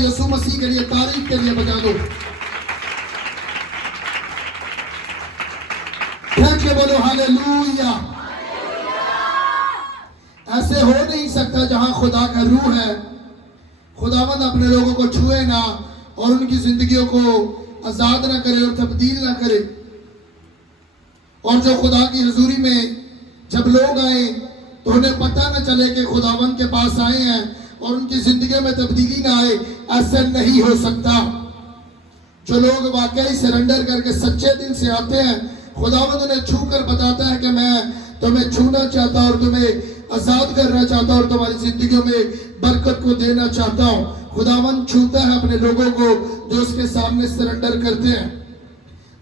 यीशु मसीह के लिए तारीफ के लिए बजा दो। फेंक के बोलो हालेलुया। ऐसे हो नहीं सकता जहां खुदा का रूह है, खुदावंद अपने लोगों को छुए ना और उनकी जिंदगियों को आजाद ना करे और तब्दील ना करे। और जो खुदा की हजूरी में जब लोग आए तो उन्हें पता न चले कि खुदावंद के पास आए हैं और उनकी जिंदगी में तब्दीली ना आए, ऐसा नहीं हो सकता। जो लोग वाकई सरेंडर करके सच्चे दिल से आते हैं, खुदावंद उन्हें छू कर बताता है कि मैं तुम्हें छूना चाहता और तुम्हें आजाद करना चाहता और तुम्हारी जिंदगियों में बरकत को देना चाहता हूँ। खुदावंद छूता है अपने लोगों को जो उसके सामने सरेंडर करते हैं,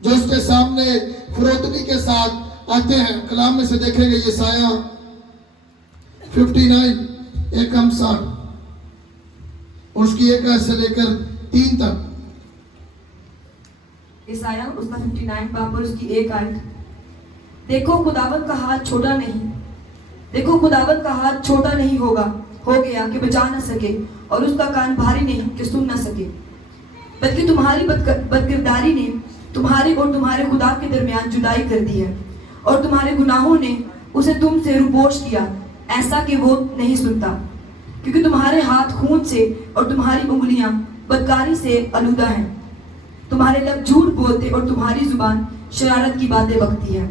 जो उसके सामने फरोतनी के साथ आते हैं। कलाम में से देखेंगे यशायाह 59 एक हम 60 उसकी 1 से लेकर 3 तक। यशायाह उसका 59 बाब और उसकी 1 आयत। देखो खुदावंद का हाथ छोटा नहीं, देखो खुदावंद का हाथ छोटा नहीं हो गया कि बचा न सके और उसका कान भारी नहीं कि सुन न सके, बल्कि तुम्हारी बदकिरदारी ने तुम्हारे और तुम्हारे खुदा के दरमियान जुदाई कर दी है और तुम्हारे गुनाहों ने उसे तुमसे रुपोश किया, ऐसा कि वो नहीं सुनता। क्योंकि तुम्हारे हाथ खून से और तुम्हारी उंगलियां बदकारी से आलूदा हैं। तुम्हारे लब झूठ बोलते और तुम्हारी जुबान शरारत की बातें बकती है।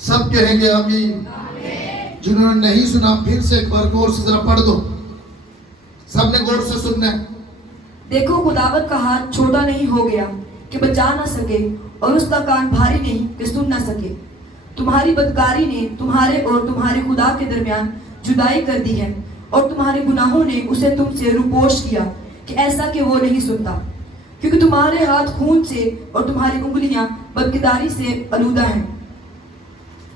सब कहेंगे आमीन। जिन्होंने नहीं सुना फिर से एक बार गौर से जरा पढ़ दो, सबने गौर से सुनना है। देखो खुदावंद का हाथ छोटा नहीं हो गया कि बचा ना सके और उसका कान भारी नहीं कि सुन ना सके। तुम्हारी बदकारी ने तुम्हारे और तुम्हारे खुदा के दरमियान जुदाई कर दी है और तुम्हारे गुनाहों ने उसे तुमसे रुपोश किया कि ऐसा कि वो नहीं सुनता। क्योंकि तुम्हारे हाथ खून से और तुम्हारी उंगलियां बदकिरदारी से आलूदा हैं।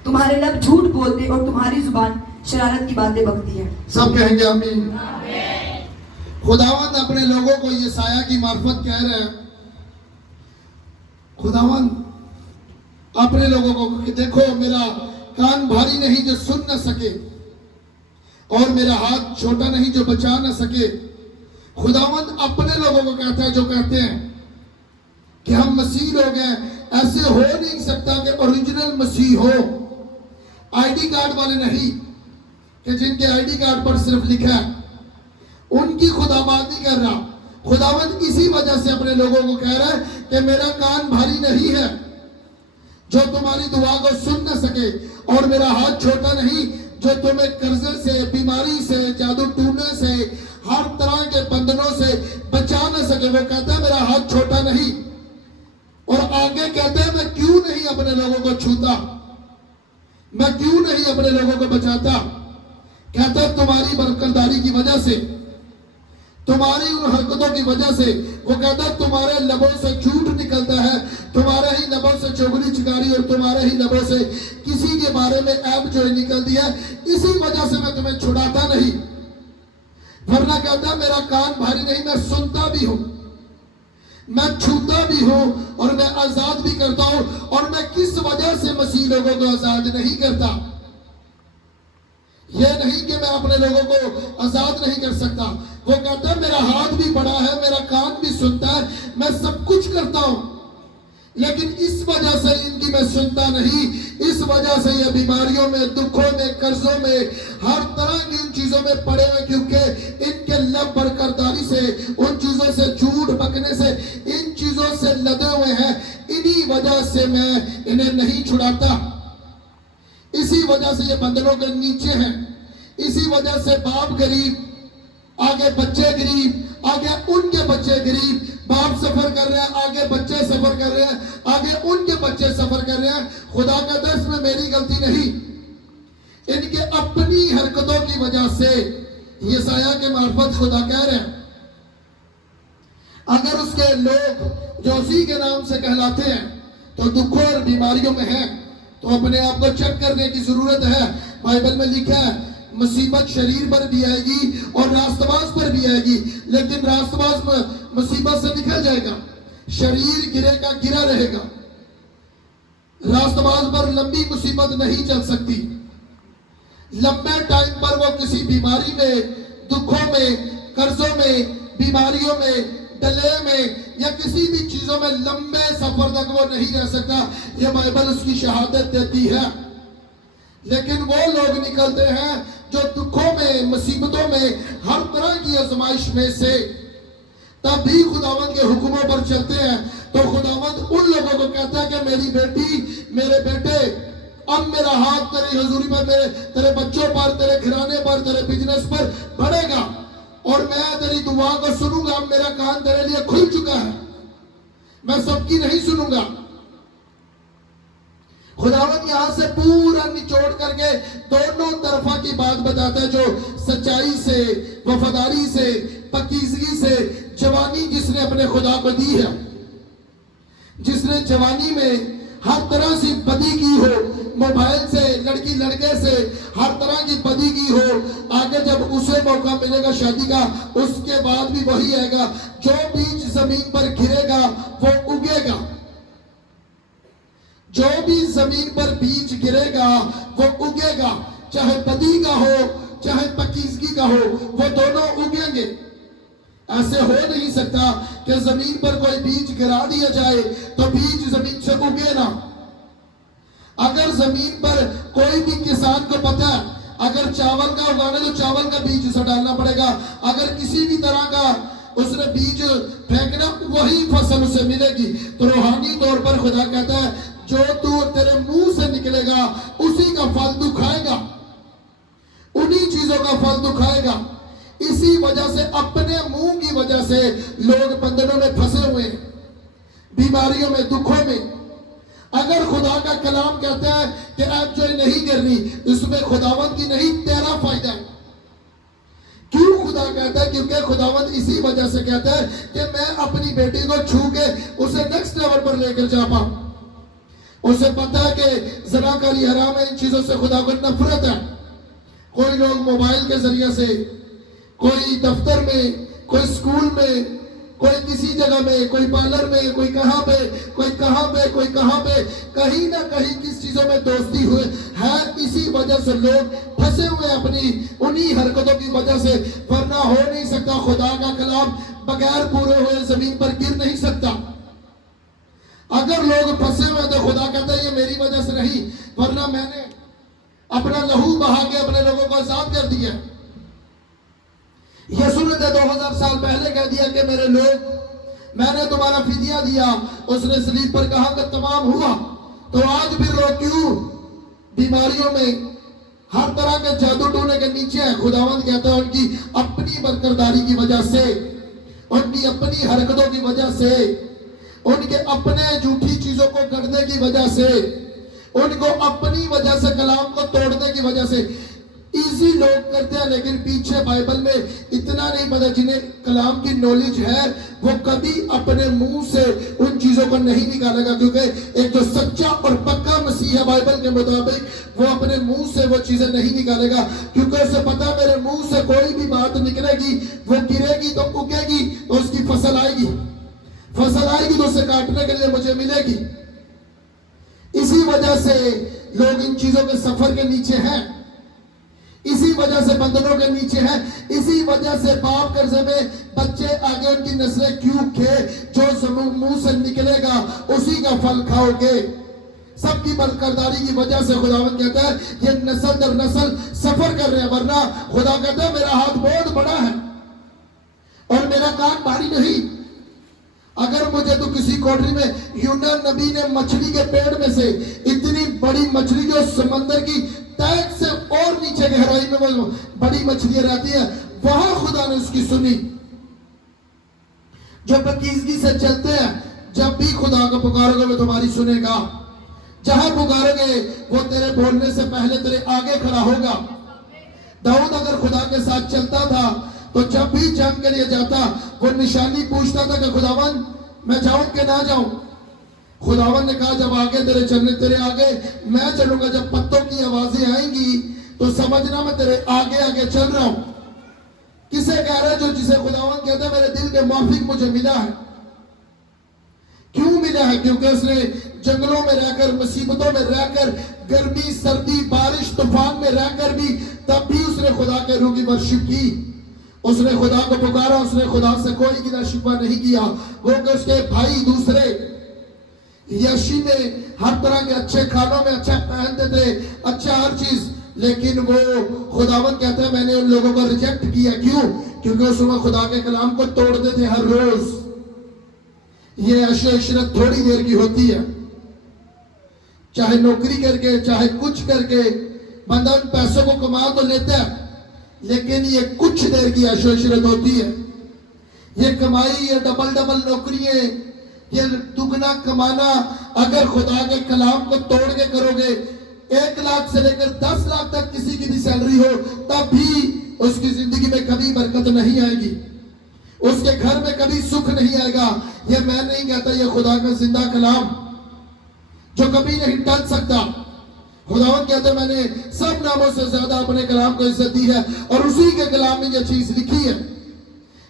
तुम्हारे लब झूठ बोलते और तुम्हारी जुबान शरारत की बातें बकती है। सब कहेंगे आमीन। खुदावंद अपने लोगों को यशायाह की मार्फत कह रहे हैं, खुदावंद अपने लोगों को कि देखो मेरा कान भारी नहीं जो सुन न सके और मेरा हाथ छोटा नहीं जो बचा न सके। खुदावंद अपने लोगों को कहता है जो कहते हैं कि हम मसीह लोग हैं। ऐसे हो नहीं सकता कि ओरिजिनल मसीह हो, आईडी कार्ड वाले नहीं कि जिनके आईडी कार्ड पर सिर्फ लिखा है, उनकी खुदाबाद नहीं कर रहा। खुदावंद इसी वजह से अपने लोगों को कह रहा है कि मेरा कान भारी नहीं है जो तुम्हारी दुआ को सुन न सके और मेरा हाथ छोटा नहीं जो तुम्हें कर्जे से, बीमारी से, जादू टूने से, हर तरह के बंधनों से बचा न सके। वो कहता है मेरा हाथ छोटा नहीं। और आगे कहते हैं मैं क्यों नहीं अपने लोगों को छूता, मैं क्यों नहीं अपने लोगों को बचाता। कहता है तुम्हारी बरकरदारी की वजह से, तुम्हारी उन हरकतों की वजह से। वो कहता है तुम्हारे लबों से झूठ निकलता है, तुम्हारे ही लबों से चुगली चिकारी और तुम्हारे ही लबों से किसी के बारे में ऐब जो निकल दिया, इसी वजह से मैं तुम्हें छुड़ाता नहीं। वरना कहता है मेरा कान भारी नहीं, मैं सुनता भी हूं, मैं छूता भी हूं और मैं आजाद भी करता हूं। और मैं किस वजह से मसीह लोगों को आजाद नहीं करता, यह नहीं कि मैं अपने लोगों को आजाद नहीं कर सकता। वो कहता है मेरा हाथ भी बड़ा है, मेरा कान भी सुनता है, मैं सब कुछ करता हूं, लेकिन इस वजह से इनकी मैं सुनता नहीं। इस वजह से ये बीमारियों में, दुखों में, कर्जों में, हर तरह की इन चीजों में पड़े हुए, क्योंकि इनके लब बरकरदारी से, उन चीजों से, झूठ बकने से, इन चीजों से लदे हुए हैं। इन्हीं वजह से मैं इन्हें नहीं छुड़ाता। इसी वजह से ये बंधनों के नीचे हैं। इसी वजह से बाप गरीब, आगे बच्चे गरीब, आगे उनके बच्चे गरीब, बाप सफर कर रहे हैं, आगे बच्चे सफर कर रहे हैं, आगे उनके बच्चे सफर कर रहे हैं। खुदा का दर्श में मेरी गलती नहीं, इनके अपनी हरकतों की वजह से। यशायाह के मार्फत खुदा कह रहे हैं अगर उसके लोग जो उसी के नाम से कहलाते हैं तो दुखों और बीमारियों में हैं, तो अपने आप को चेक करने की जरूरत है। बाइबल में लिखा है मुसीबत शरीर पर भी आएगी और रास्तबाज पर भी आएगी, लेकिन रास्तबाज मुसीबत से निकल जाएगा, शरीर गिरेगा, गिरा रहेगा। रास्तबाज पर लंबी मुसीबत नहीं चल सकती। लंबे टाइम पर वो किसी बीमारी में, दुखों में, कर्जों में, बीमारियों में, डले में या किसी भी चीजों में लंबे सफर तक वो नहीं रह सकता। ये बाइबल उसकी शहादत देती है। लेकिन वो लोग निकलते हैं जो दुखों में, मुसीबतों में, हर तरह की आजमाइश में से तब भी खुदावंद के हुक्मों पर चलते हैं। तो खुदावंद उन लोगों को कहता है कि मेरी बेटी, मेरे बेटे, अब मेरा हाथ तेरी हजूरी पर, मेरे तेरे बच्चों पर, तेरे घराने पर, तेरे बिजनेस पर बढ़ेगा और मैं तेरी दुआ को सुनूंगा। मेरा कान तेरे लिए खुल चुका है, मैं सबकी नहीं सुनूंगा। खुदावंद यहां से पूरा निचोड़ करके दोनों तरफा की बात बताता है, जो सच्चाई से, वफादारी से, पाकीज़गी से जवानी जिसने अपने खुदा को दी है, जिसने जवानी में हर तरह से बदी की हो, मोबाइल से, लड़की लड़के से हर तरह की बदी की हो, आगे जब उसे मौका मिलेगा शादी का, उसके बाद भी वही आएगा। जो बीज जमीन पर गिरेगा वो उगेगा। जो भी जमीन पर बीज गिरेगा वो उगेगा, चाहे बदी का हो चाहे पाकीज़गी का हो, वो दोनों उगेंगे। ऐसे हो नहीं सकता कि जमीन पर कोई बीज गिरा दिया जाए तो बीज जमीन से उगे ना। अगर जमीन पर कोई भी किसान को पता है अगर चावल का उगाना तो चावल का बीज उसे डालना पड़ेगा, अगर किसी भी तरह का उसने बीज फेंकना वही फसल उसे मिलेगी। तो रूहानी तौर पर खुदा कहता है जो तू तेरे मुंह से निकलेगा उसी का फल तू खाएगा, उन्हीं चीजों का फल तू खाएगा। इसी वजह से अपने मुंह की वजह से लोग बंधनों में फंसे हुए हैं, बीमारियों में, दुखों में। अगर खुदा का कलाम कहता है कि अब जो नहीं गिरनी, इसमें खुदावंत की नहीं तेरा फायदा है। क्यों खुदा कहता है? क्योंकि खुदावंत इसी वजह से कहता है कि मैं अपनी बेटी को छू के उसे नेक्स्ट लेवल पर लेकर जा पाऊं। उसे पता है कि ज़नाकारी हराम है, इन चीजों से खुदा को नफरत है। कोई लोग मोबाइल के जरिए से, कोई दफ्तर में, कोई स्कूल में, कोई किसी जगह में, कोई पार्लर में, कोई कहां पे, कोई कहां पे, कोई कहां पे, कहीं ना कहीं किस चीजों में दोस्ती हुए है। इसी वजह से लोग फंसे हुए अपनी उन्हीं हरकतों की वजह से, वरना हो नहीं सकता। खुदा का कलाम बगैर पूरे हुए जमीन पर गिर नहीं सकता। अगर लोग फंसे हुए तो खुदा कहता है ये मेरी वजह से नहीं, वरना मैंने अपना लहू बहा के अपने लोगों को आजाद कर दिया। यीशु ने 2000 साल पहले कह दिया कि मेरे लोग, मैंने तुम्हारा फिदिया दिया। उसने सलीब पर कहा कि तमाम हुआ। तो आज भी लोग क्यों बीमारियों में, हर तरह के जादू टोने के नीचे है? खुदावंद कहता है उनकी अपनी बरकरदारी की वजह से, उनकी अपनी हरकतों की वजह से, उनके अपने झूठी चीजों को करने की वजह से, उनको अपनी वजह से, कलाम को तोड़ने की वजह से। इजी लोग करते हैं, लेकिन पीछे बाइबल में इतना नहीं पता। जिन्हें कलाम की नॉलेज है वो कभी अपने मुंह से उन चीजों को नहीं निकालेगा, क्योंकि एक जो सच्चा और पक्का मसीह है बाइबल के मुताबिक, वो अपने मुंह से वो चीजें नहीं निकालेगा, क्योंकि उसे पता मेरे मुंह से कोई भी बात निकलेगी, वो गिरेगी तो उगेगी, तो उसकी फसल आएगी, फसल आएगी तो उसे काटने के लिए मुझे मिलेगी। इसी वजह से लोग इन चीजों के सफर के नीचे हैं, इसी वजह से बंधनों के नीचे है, इसी वजह से बाप कर्जे में बच्चे आगे उनकी नस्लें क्यों खे? जो मुंह से निकलेगा उसी का फल खाओगे। सबकी बरकरदारी की वजह से खुदावंद कहता है ये नस्ल दर नस्ल सफर कर रहे हैं, वरना खुदा कहता है मेरा हाथ बहुत बड़ा है और मेरा कान भारी नहीं। अगर मुझे तो किसी कोठरी में यूनान नबी ने मछली के पेड़ में से इतनी बड़ी मछली जो समंदर की तह से और नीचे गहराई में वो बड़ी मछलियां रहती है, वहां खुदा ने उसकी सुनी। जो पाकीज़गी से चलते हैं, जब भी खुदा को पुकारोगे वो तुम्हारी सुनेगा। जहां पुकारोगे वो तेरे बोलने से पहले तेरे आगे खड़ा होगा। दाऊद अगर खुदा के साथ चलता था तो जब भी जंग के लिए जाता वो निशानी पूछता था कि खुदावन मैं जाऊं कि ना जाऊं। खुदावन ने कहा जब आगे तेरे आगे मैं चलूंगा, जब पत्तों की आवाजें आएंगी तो समझना मैं तेरे आगे आगे चल रहा हूं। किसे कह रहा है? जो जिसे खुदावन कहता है मेरे दिल के माफिक मुझे मिला है। क्यों मिला है? क्योंकि उसने जंगलों में रहकर, मुसीबतों में रहकर, गर्मी सर्दी बारिश तूफान में रहकर भी, तब भी उसने खुदा के रूह की वर्शिप की। उसने खुदा को पुकारा, उसने खुदा से कोई गिला शिकवा नहीं किया। वो कि उसके भाई दूसरे यशी में हर तरह के अच्छे खानों में अच्छा पहनते थे, अच्छा हर चीज, लेकिन वो खुदावन कहते हैं मैंने उन लोगों को रिजेक्ट किया। क्यों? क्योंकि उस समय खुदा के कलाम को तोड़ते थे हर रोज। ये अशो इशरत थोड़ी देर की होती है, चाहे नौकरी करके चाहे कुछ करके बंदा उन पैसों को कमा तो लेता है, लेकिन ये कुछ देर की अशो इशरत होती है। ये कमाई, ये डबल डबल नौकरियां, ये दुगना कमाना अगर खुदा के कलाम को तोड़ के करोगे, 1 लाख से लेकर 10 लाख तक किसी की भी सैलरी हो, तब भी उसकी जिंदगी में कभी बरकत नहीं आएगी, उसके घर में कभी सुख नहीं आएगा। ये मैं नहीं कहता, ये खुदा का जिंदा कलाम जो कभी नहीं टल सकता। खुदावन कहते मैंने सब नामों से ज्यादा अपने कलाम को इज्जत दी है, और उसी के कलाम में ये चीज लिखी है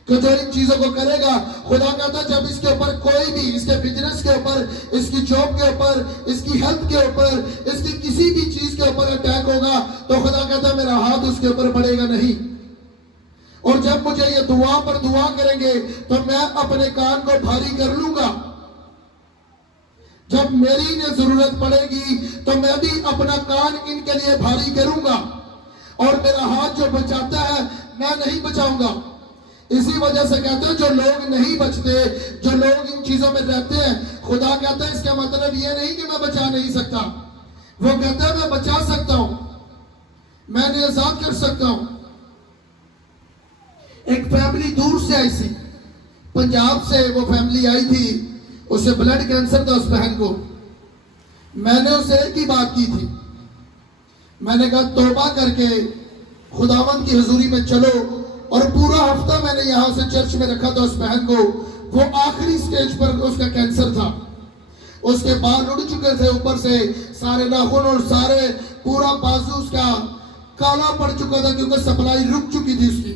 कि जो इन चीजों को करेगा, खुदा कहता जब इसके ऊपर कोई भी, इसके बिजनेस के ऊपर, इसकी जॉब के ऊपर, इसकी हेल्थ के ऊपर, इसकी किसी भी चीज के ऊपर अटैक होगा, तो खुदा कहता मेरा हाथ उसके ऊपर बढ़ेगा नहीं। और जब मुझे ये दुआ पर दुआ करेंगे तो मैं अपने कान को भारी कर लूंगा। जब मेरी ने जरूरत पड़ेगी तो मैं भी अपना कान इनके लिए भारी करूंगा, और मेरा हाथ जो बचाता है मैं नहीं बचाऊंगा। इसी वजह से कहते हैं जो लोग नहीं बचते, जो लोग इन चीजों में रहते हैं, खुदा कहता है इसका मतलब ये नहीं कि मैं बचा नहीं सकता, वो कहता है मैं बचा सकता हूं, मैंने आजाद कर सकता हूं। एक फैमिली दूर से आई थी, पंजाब से वो फैमिली आई थी, उसे ब्लड कैंसर था उस बहन को। मैंने उसे एक ही बात की थी, मैंने कहा तौबा करके खुदावंद की हुजूरी में चलो। और पूरा हफ्ता मैंने यहां से चर्च में रखा था उस बहन को। वो आखिरी स्टेज पर उसका कैंसर था, उसके बाल उड़ चुके थे ऊपर से, सारे नाखून और सारे पूरा बाजू उसका काला पड़ चुका था क्योंकि सप्लाई रुक चुकी थी उसकी।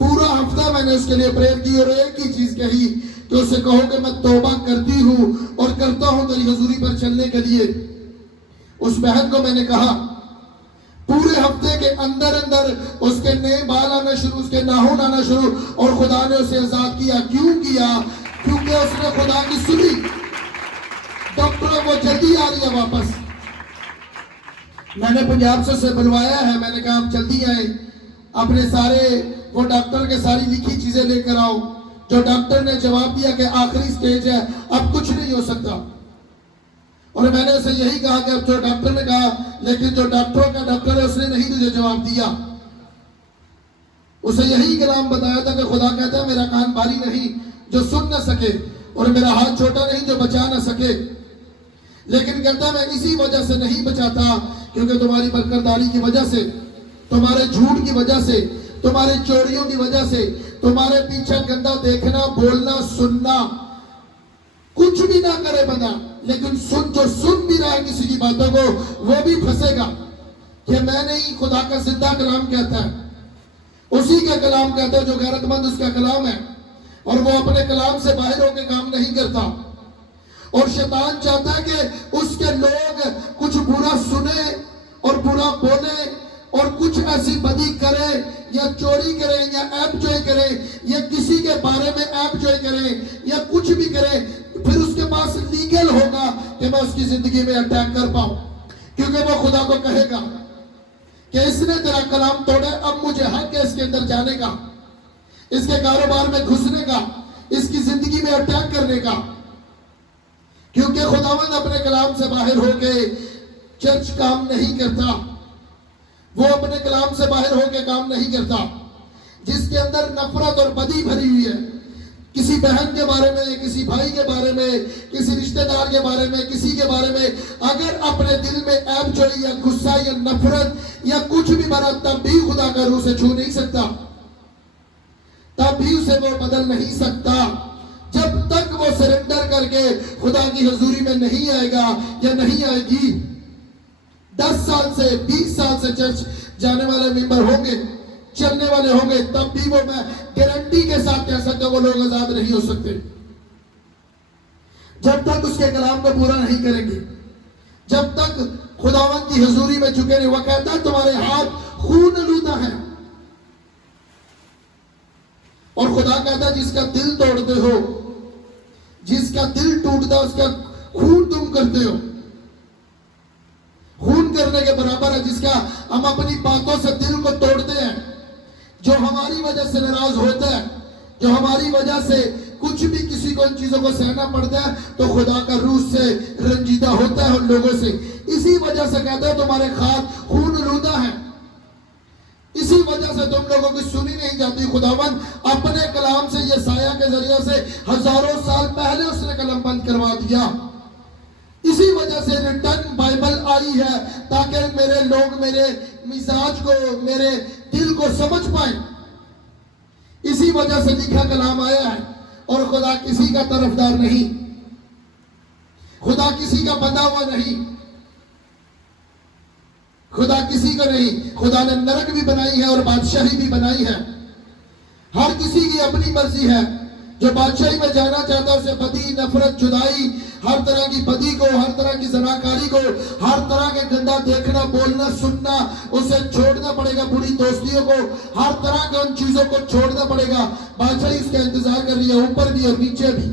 पूरा हफ्ता मैंने उसके लिए प्रेयर की और एक ही चीज कही कि उसे कहो कि मैं तौबा करती हूं और करता हूं तेरी हुजूरी पर चलने के लिए। उस बहन को मैंने कहा, पूरे हफ्ते के अंदर अंदर उसके नए बाल आना शुरू, उसके नाखून आना शुरू, और खुदा ने उसे आजाद किया। क्यों किया? क्योंकि उसने खुदा की सुनी। डॉक्टर वो जल्दी आ रही है वापस। मैंने पंजाब से उसे बुलवाया है, मैंने कहा आप जल्दी आए, अपने सारे वो डॉक्टर के सारी लिखी चीजें लेकर आओ। जो डॉक्टर ने जवाब दिया कि आखिरी स्टेज है, अब कुछ नहीं हो सकता। और मैंने उसे यही कहा कि अब जो डॉक्टर ने कहा, लेकिन जो डॉक्टरों का डॉक्टर है उसने नहीं तुझे जवाब दिया। उसे यही कलाम बताया था कि खुदा कहता है मेरा कान भारी नहीं जो सुन न सके, और मेरा हाथ छोटा नहीं जो बचा न सके। लेकिन कहता मैं इसी वजह से नहीं बचाता क्योंकि तुम्हारी बरकतदारी की वजह से, तुम्हारे झूठ की वजह से, तुम्हारे चोरियों की वजह से, तुम्हारे पीछे गंदा देखना, बोलना, सुनना, कुछ भी ना करे बंदा, लेकिन जो सुन भी रहा है किसी की बातों को, वो भी फंसेगा कि मैं नहीं, खुदा का जिंदा कलाम कहता है, उसी का कलाम कहता है जो गैरतमंद उसका कलाम है, और वो अपने कलाम से बाहर होकर काम नहीं करता। और शैतान चाहता है कि उसके लोग कुछ बुरा सुने और बुरा बोले और कुछ ऐसी बदी करे या चोरी करे या ऐप जॉय करे या किसी के बारे में ऐप जॉय करे या कुछ भी करे, फिर उसके पास लीगल होगा कि मैं उसकी जिंदगी में अटैक कर पाऊं, क्योंकि वो खुदा को कहेगा कि इसने तेरा कलाम तोड़ा, अब मुझे हक है इसके अंदर जाने का, इसके कारोबार में घुसने का, इसकी जिंदगी में अटैक करने का। क्योंकि खुदावंद अपने कलाम से बाहर होके चर्च काम नहीं करता, वो अपने कलाम से बाहर होके काम नहीं करता। जिसके अंदर नफरत और बदी भरी हुई है, किसी बहन के बारे में, किसी भाई के बारे में, किसी रिश्तेदार के बारे में, किसी के बारे में अगर अपने दिल में ऐब चढ़ी या गुस्सा या नफरत या कुछ भी भरा, तब भी खुदा का रूह से छू नहीं सकता, तब भी उसे वो बदल नहीं सकता, जब तक वो सरेंडर करके खुदा की हुजूरी में नहीं आएगा या नहीं आएगी। 10 साल से 20 साल से चर्च जाने वाले मेंबर होंगे, चलने वाले होंगे, तब भी वो मैं गारंटी के साथ कह सकता हूं वो लोग आजाद नहीं हो सकते जब तक उसके कलाम को पूरा नहीं करेंगे, जब तक खुदावंद की हुजूरी में झुके नहीं। वह कहता है तुम्हारे हाथ खून आलूदा है, और खुदा कहता है जिसका दिल तोड़ते हो, जिसका दिल टूटता है उसका खून तुम करते हो। खून करने के बराबर है जिसका हम अपनी बातों से दिल को तोड़ते हैं, जो हमारी वजह से नाराज होता है, जो हमारी वजह से कुछ भी किसी को इन चीजों को सहना पड़ता है, तो खुदा का रूह से रंजीदा होता है उन लोगों से। इसी वजह से कहते हैं तुम्हारे खात खून लूदा है, इसी वजह से तुम लोगों की सुनी नहीं जाती। खुदावन अपने कलाम से यशायाह के जरिए से हजारों साल पहले उसने कलम बंद करवा दिया। इसी वजह से रिटर्न बाइबल आई है ताकि मेरे लोग मेरे मिजाज को, मेरे दिल को समझ पाए। इसी वजह से लिखा कलाम आया है। और खुदा किसी का तरफदार नहीं, खुदा किसी का बंधा हुआ नहीं, खुदा किसी का नहीं। खुदा ने नरक भी बनाई है और बादशाही भी बनाई है। हर किसी की अपनी मर्जी है। जो बादशाही में जाना चाहता है उसे बदी, नफरत, जुदाई, हर तरह की बदी को, हर तरह की जनाकारी को, हर तरह के गंदा देखना, बोलना, सुनना, उसे छोड़ना पड़ेगा। बुरी दोस्तियों को, हर तरह के उन चीजों को छोड़ना पड़ेगा। बादशाही उसका इंतजार कर रही है, ऊपर भी और नीचे भी।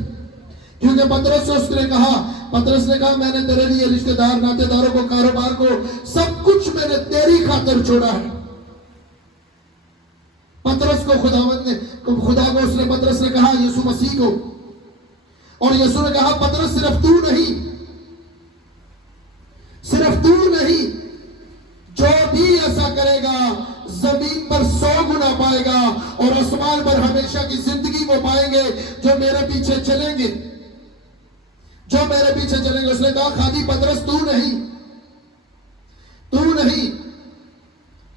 क्योंकि पतरस से उसने कहा, पतरस ने कहा मैंने तेरे लिए रिश्तेदार, नातेदारों को, कारोबार को, सब कुछ मैंने तेरी खातिर छोड़ा है। पतरस को खुदा को उसने, पतरस ने कहा यीशु मसीह को, और यीशु ने कहा पतरस सिर्फ तू नहीं, जो भी ऐसा करेगा जमीन पर 100 गुना पाएगा और आसमान पर हमेशा की जिंदगी वो पाएंगे जो मेरे पीछे चलेंगे, जो मेरे पीछे चलेंगे। उसने कहा खाली पतरस तू नहीं,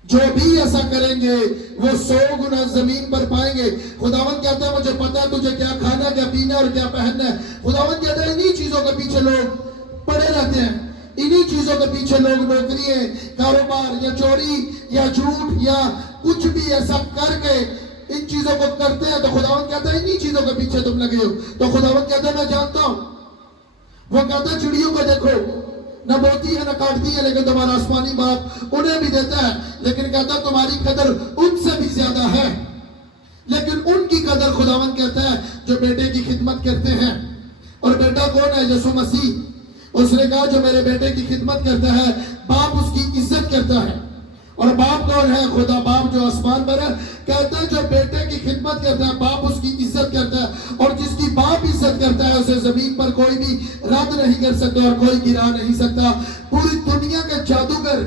जो भी ऐसा करेंगे वो 100 गुना जमीन पर पाएंगे। खुदावन कहता है मुझे पता है तुझे क्या खाना, क्या पीना और क्या पहनना है। खुदावन कहता है इन्हीं चीजों के पीछे लोग पड़े रहते हैं, इन्हीं चीजों के पीछे लोग नौकरी, कारोबार या चोरी या झूठ या कुछ भी ऐसा करके इन चीजों को करते हैं। तो खुदावन कहता है इन्हीं चीजों के पीछे तुम लगे हो। तो खुदावन कहता है मैं जानता हूं। वो कहता है चिड़ियों को देखो, न बोती है न काटती है, लेकिन तुम्हारा आसमानी बाप उन्हें भी देता है। लेकिन कहता है तुम्हारी कदर उनसे भी ज्यादा है। लेकिन उनकी कदर खुदावन कहता है जो बेटे की खिदमत करते हैं। और बेटा कौन है? यीशु मसीह। उसने कहा जो मेरे बेटे की खिदमत करता है बाप उसकी इज्जत करता है। और बाप कौन है? खुदा बाप जो आसमान पर है। कहता है जो बेटे की खिदमत करता है बाप उसकी इज्जत करता है। और जिसकी बाप इज्जत करता है उसे जमीन पर कोई भी रद्द नहीं कर सकता और कोई गिरा नहीं सकता। पूरी दुनिया के जादूगर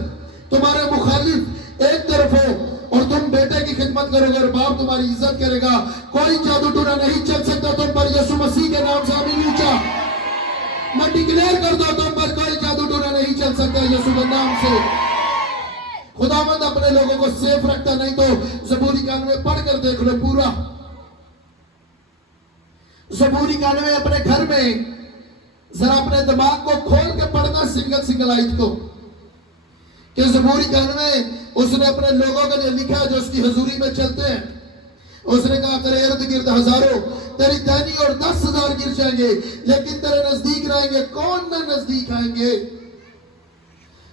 तुम्हारे मुखालिफ एक तरफ हो और तुम बेटे की खिदमत करोगे और बाप तुम्हारी इज्जत करेगा, कोई जादू टूना नहीं चल सकता तुम पर। यीशु मसीह के नाम से आमीन ऊंचा मैं डिक्लेयर कर दो, तुम पर कोई जादू टूना नहीं चल सकता यीशु के नाम से। खुदावंद अपने लोगों को सेफ रखता। नहीं तो ज़बूरी 91 पढ़कर देख लो पूरा। ज़बूरी 91 अपने घर में जरा अपने दिमाग को खोल के पढ़ना सिंगल आयत को, कि ज़बूरी 91 उसने अपने लोगों के लिए लिखा जो उसकी हजूरी में चलते हैं। उसने कहा तेरे इर्द गिर्द हजारों तेरी दानी और 10,000 गिर जाएंगे लेकिन तेरे नजदीक रहेंगे कौन न नजदीक आएंगे।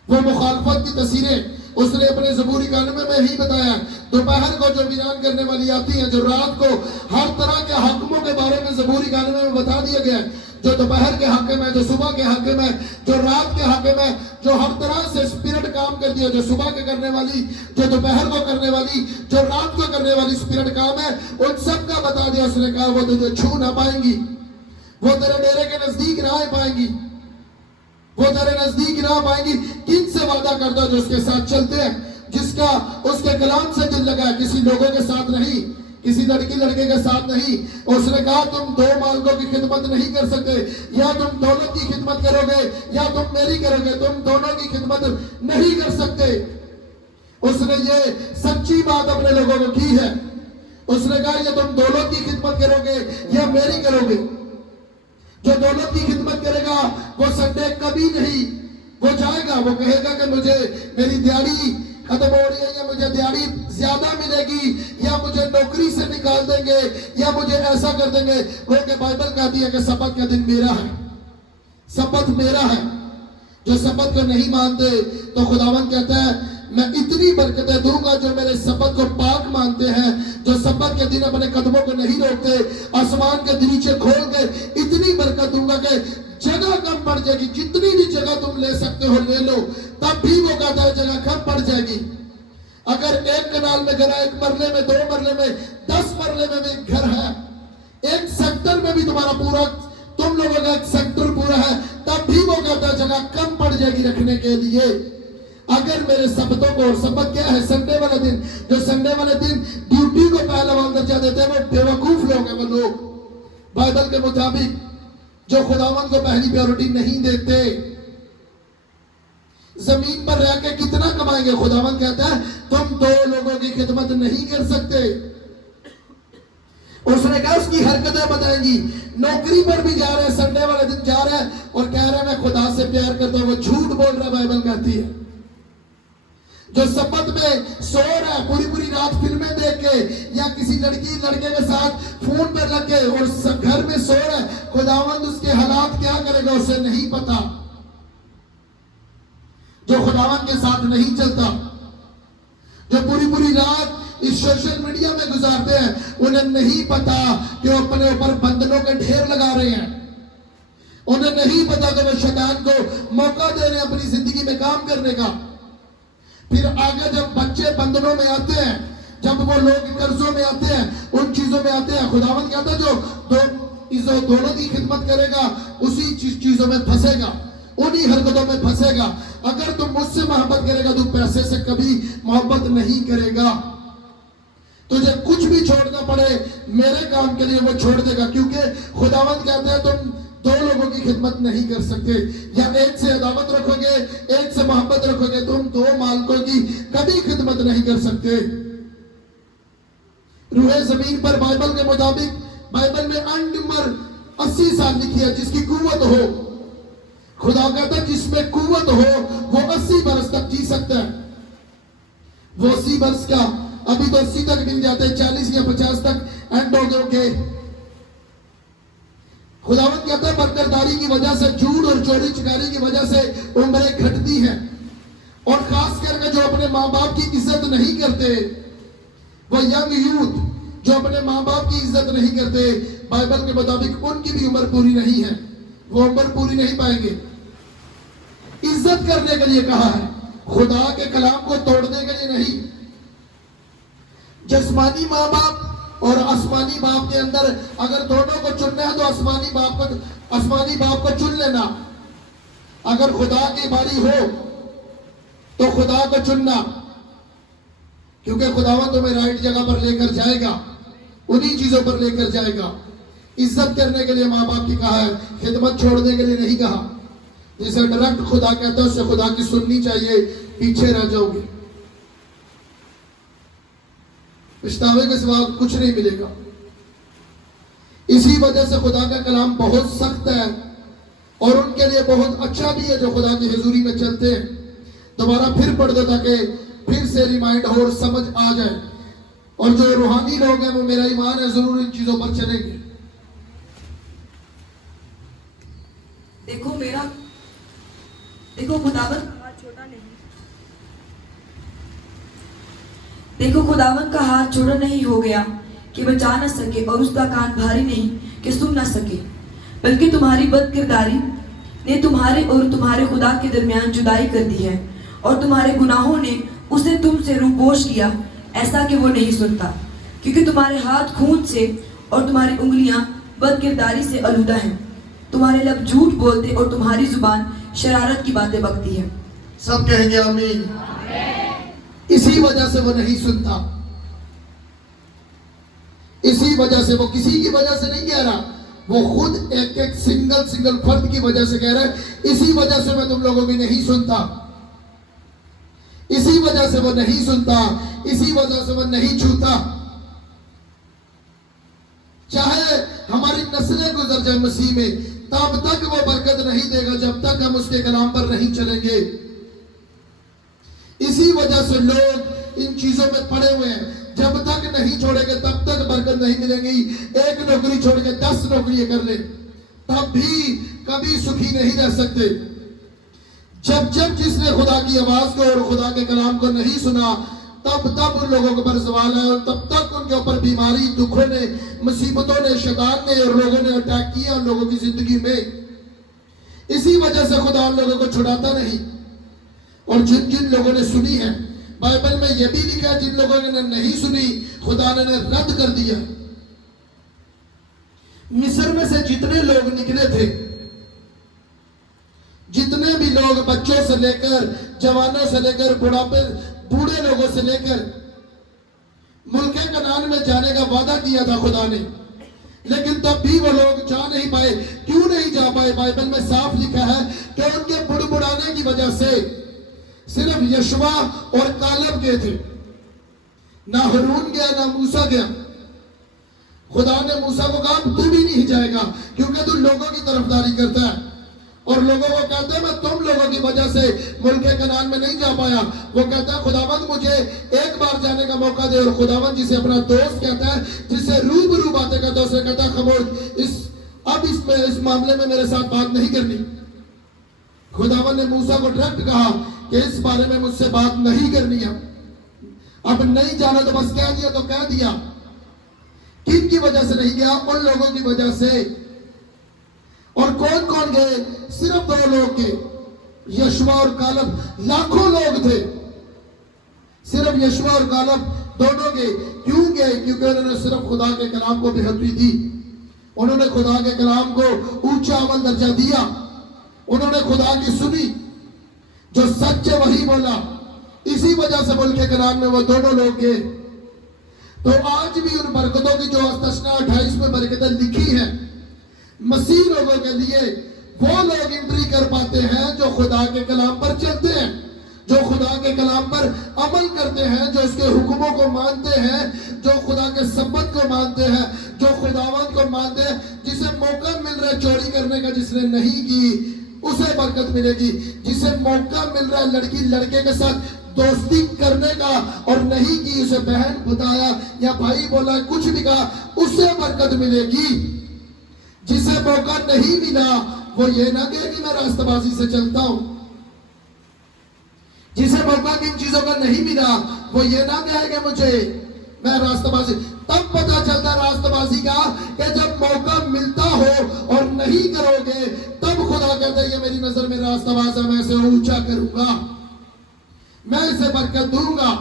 वो मुखालफत की तस्वीरें उसने अपने ज़बूरी 91 में ही बताया। दोपहर को जो वीरान करने वाली आती है, जो रात को हर तरह के हकमों के बारे में ज़बूरी 91 में बता दिया गया है। जो दोपहर के हाकिम है, जो सुबह के हाकिम है, जो रात के हाकिम है, जो हर तरह से स्पिरिट काम करती है, जो सुबह के करने वाली, जो दोपहर को करने वाली, जो रात को करने वाली स्पिरिट काम है, उन सब का बता दिया। उसने कहा वो तुझे छू ना पाएंगी, वो तेरे डेरे के नजदीक ना आ पाएंगी, वो तेरे नजदीक ना पाएंगी। किन से वादा करता जो उसके साथ चलते हैं, जिसका उसके कलाम से दिल लगा है, किसी लोगों के साथ नहीं, किसी लड़की लड़के के साथ नहीं। उसने कहा तुम 2 मालिकों की खिदमत नहीं कर सकते, या तुम दौलत की खिदमत करोगे या तुम मेरी करोगे, तुम दोनों की खिदमत नहीं कर सकते। उसने ये सच्ची बात अपने लोगों को की है। उसने कहा ये तुम दौलत की खिदमत करोगे या मेरी करोगे। जो दौलत की खिदमत करेगा वो संडे कभी नहीं वो जाएगा, वो कहेगा कि मुझे मेरी दिहाड़ी खत्म हो रही है, या मुझे दिहाड़ी ज्यादा मिलेगी, या मुझे नौकरी से निकाल देंगे, या मुझे ऐसा कर देंगे। क्योंकि बाइबल कहती है कि सब्बत का दिन मेरा है, सब्बत मेरा है। जो सब्बत को नहीं मानते तो खुदावन कहता है मैं इतनी बरकतें दूंगा जो मेरे सबत को पाक मानते हैं, जो सबत के दिन अपने कदमों को नहीं रोकते, आसमान के दरीचे खोल के इतनी बरकत दूंगा कि जगह कम पड़ जाएगी। जितनी भी जगह तुम ले सकते हो ले लो, तब भी वो कहता है जगह कम पड़ जाएगी। अगर एक कनाल में घर है, एक मरले में, 2 मरले में, 10 मरले में भी घर है, एक सेक्टर में भी तुम्हारा पूरा, तुम लोगों का एक सेक्टर पूरा है, तब भी वो कहता है जगह कम पड़ जाएगी रखने के लिए। अगर मेरे सबतों को, और सबत क्या है? संडे वाला दिन, जो संडे वाले दिन ड्यूटी को पहला वाला दर्जा देते हैं वो बेवकूफ लोग हैं। वो लोग बाइबल के मुताबिक जो खुदावंद को पहली प्रायोरिटी नहीं देते, जमीन पर रह के कितना कमाएंगे? खुदावंद कहता है तुम 2 लोगों की खिदमत नहीं कर सकते। उसने कहा उसकी हरकतें बताएंगी। नौकरी पर भी जा रहे हैं, संडे वाले दिन जा रहे हैं और कह रहे हैं मैं खुदा से प्यार करता हूं, वो झूठ बोल रहा है। बाइबल कहती है जो सबत में सो रहा है, पूरी रात फिल्में देख के या किसी लड़की लड़के के साथ फोन पर लग के और घर में सो रहा है, खुदावंद उसके हालात क्या करेगा उसे नहीं पता। जो खुदावंद के साथ नहीं चलता, जो पूरी रात इस सोशल मीडिया में गुजारते हैं, उन्हें नहीं पता कि वो अपने ऊपर बंधनों के ढेर लगा रहे हैं। उन्हें नहीं पता कि वो शैतान को मौका दे रहे हैं अपनी जिंदगी में काम करने का। फिर आगे जब बच्चे बंधनों में आते हैं, जब वो लोग कर्जों में आते हैं, उन चीजों में आते हैं, खुदावंद कहता है जो दोनों की खिदमत करेगा उसी चीजों में फंसेगा, उन्हीं हरकतों में फंसेगा। अगर तुम मुझसे मोहब्बत करेगा तो पैसे से कभी मोहब्बत नहीं करेगा। तुझे कुछ भी छोड़ना पड़े मेरे काम के लिए वो छोड़ देगा, क्योंकि खुदावंद कहता है तुम 2 लोगों की खिदमत नहीं कर सकते। या एक से अदावत रखोगे, एक से मोहब्बत रखोगे, तुम 2 मालिकों की कभी खिदमत नहीं कर सकते। रूहे जमीन पर बाइबल के मुताबिक, बाइबल में अंड उम्र 80 साल लिखी है, जिसकी कुव्वत हो। खुदा कहता है जिसमें कुव्वत हो वो 80 बरस तक जी सकता है। वो 80 बरस का अभी तो 80 तक गिन जाते हैं, 40 या 50 तक एंड हो गए। खुदावंद कहता है बरकरदारी की वजह से, झूठ और चोरी चकारी की वजह से उम्रें घटती हैं। और खास करके जो अपने माँ बाप की इज्जत नहीं करते, वो यंग यूथ जो अपने माँ बाप की इज्जत नहीं करते, बाइबल के मुताबिक उनकी भी उम्र पूरी नहीं है, वो उम्र पूरी नहीं पाएंगे। इज्जत करने के लिए कहा है, खुदा के कलाम को तोड़ने के लिए नहीं। जिस्मानी माँ बाप और आसमानी बाप के अंदर अगर दोनों को चुनना है तो आसमानी बाप को चुन लेना। अगर खुदा की बारी हो तो खुदा को चुनना, क्योंकि खुदावंद तुम्हें राइट जगह पर लेकर जाएगा, उन्हीं चीजों पर लेकर जाएगा। इज्जत करने के लिए माँ बाप की कहा है, खिदमत छोड़ने के लिए नहीं कहा। जिसे डायरेक्ट खुदा कहता है उससे खुदा की सुननी चाहिए, पीछे रह जाओगे, पछतावे के सिवा कुछ नहीं मिलेगा। इसी वजह से खुदा का कलाम बहुत सख्त है और उनके लिए बहुत अच्छा भी है जो खुदा की हुजूरी में चलते हैं। दोबारा फिर पढ़ दो ताकि फिर से रिमाइंड हो और समझ आ जाए। और जो रूहानी लोग हैं, वो मेरा ईमान है जरूर इन चीजों पर चलेंगे। देखो खुदावंद का हाथ छोटा नहीं, देखो खुदावंद का हाथ छोटा नहीं हो गया कि बचा न सके और उसका कान भारी नहीं कि सुन न सके, बल्कि तुम्हारी बदकिरदारी ने तुम्हारे और तुम्हारे खुदा के दरमियान जुदाई कर दी है और तुम्हारे गुनाहों ने उसे तुमसे रूपोश किया, ऐसा कि वो नहीं सुनता। क्योंकि तुम्हारे हाथ खून से और तुम्हारी उंगलियां बदकिरदारी से आलूदा हैं। तुम्हारे लब झूठ बोलते और तुम्हारी जुबान शरारत की बातें बकती है। सब कहेंगे आमीन। इसी वजह से वो नहीं सुनता, इसी वजह से, वो किसी की वजह से नहीं कह रहा, वो खुद एक एक सिंगल फर्द की वजह से कह रहा है, इसी वजह से मैं तुम लोगों की नहीं सुनता, इसी वजह से वो नहीं सुनता, इसी वजह से वो नहीं छूता। चाहे हमारी नस्लें गुजर जाए मसीह में, तब तक वो बरकत नहीं देगा जब तक हम उसके कलाम पर नहीं चलेंगे। इसी वजह से लोग इन चीजों में पड़े हुए हैं, जब तक नहीं छोड़ेंगे तब तक बरकत नहीं मिलेगी। एक नौकरी छोड़ के 10 नौकरियां कर ले तब भी कभी सुखी नहीं रह सकते। जब जब जिसने खुदा की आवाज को और खुदा के कलाम को नहीं सुना, तब तब उन लोगों के ऊपर सवाल है, और तब तक उनके ऊपर बीमारी, दुखों ने, मुसीबतों ने, शैतान ने और लोगों ने अटैक किया उन लोगों की जिंदगी में। इसी वजह से खुदा उन लोगों को छुड़ाता नहीं। और जिन जिन लोगों ने सुनी है, बाइबल में यह भी लिखा है, जिन लोगों ने नहीं सुनी खुदा ने रद्द कर दिया। मिस्र में से जितने लोग निकले थे, जितने भी लोग, बच्चों से लेकर जवानों से लेकर बूढ़े लोगों से लेकर मुल्के कनान में जाने का वादा किया था खुदा ने, लेकिन तब भी वो लोग जा नहीं पाए। क्यों नहीं जा पाए? बाइबल में साफ लिखा है कि उनके बुड़बुड़ाने की वजह से सिर्फ यशवा और कालब गए थे, ना हारून गया, ना मूसा गया। खुदा ने मूसा को कहा तू भी नहीं जाएगा, क्योंकि तू लोगों की तरफदारी करता है और लोगों को कहते हैं मैं तुम लोगों की वजह से मुल्के कनान में नहीं जा पाया। वो कहता है खुदावंद मुझे एक बार जाने का मौका दे। और खुदावंद जिसे अपना दोस्त कहता है, जिससे रूबरू बातें करता है, उसे कहता है खामोश, इस मामले में मेरे साथ बात नहीं करनी। खुदावंद ने मूसा को डायरेक्ट कहा कि इस बारे में मुझसे बात नहीं करनी है। अब नहीं जाना तो बस कह दिया तो कह दिया। किन की वजह से नहीं गया? उन लोगों की वजह से। और कौन कौन गए? सिर्फ 2 लोग गए, यशवा और कालब। लाखों लोग थे, सिर्फ यशवा और कालब दोनों गए। क्यों गए? क्योंकि उन्होंने सिर्फ खुदा के कलाम को बेहतरी दी। उन्होंने खुदा के कलाम को ऊंचा अमल दर्जा दिया। उन्होंने खुदा की सुनी, जो सच है वही बोला। इसी वजह से मुल्क के कलाम में वो दोनों लोग गए। तो आज भी उन बरकतों की जो तस्ना 28 में बरकतें लिखी है, मसीह लोगों के लिए वो लोग एंट्री कर पाते हैं जो खुदा के कलाम पर चलते हैं, जो खुदा के कलाम पर अमल करते हैं, जो उसके हुक्मों को मानते हैं, जो खुदा के सब्बत को मानते हैं, जो खुदावंद को मानते हैं। जिसे मौका मिल रहा है चोरी करने का, जिसने नहीं की उसे बरकत मिलेगी। जिसे मौका मिल रहा है लड़की लड़के के साथ दोस्ती करने का और नहीं की, उसे बहन बताया या भाई बोला, कुछ भी कहा, उसे बरकत मिलेगी। जिसे मौका नहीं मिला वो ये ना कहे कि मैं रास्ताबाजी से चलता हूं। जिसे मौका किन चीजों का नहीं मिला वो ये ना कहे कि मुझे मैं रास्ताबाजी। तब पता चलता रास्ताबाजी का कि जब मौका मिलता हो और नहीं करोगे, तब खुदा कहता है ये मेरी नजर में रास्ताबाज है, मैं इसे ऊंचा करूंगा, मैं इसे बरकत दूंगा,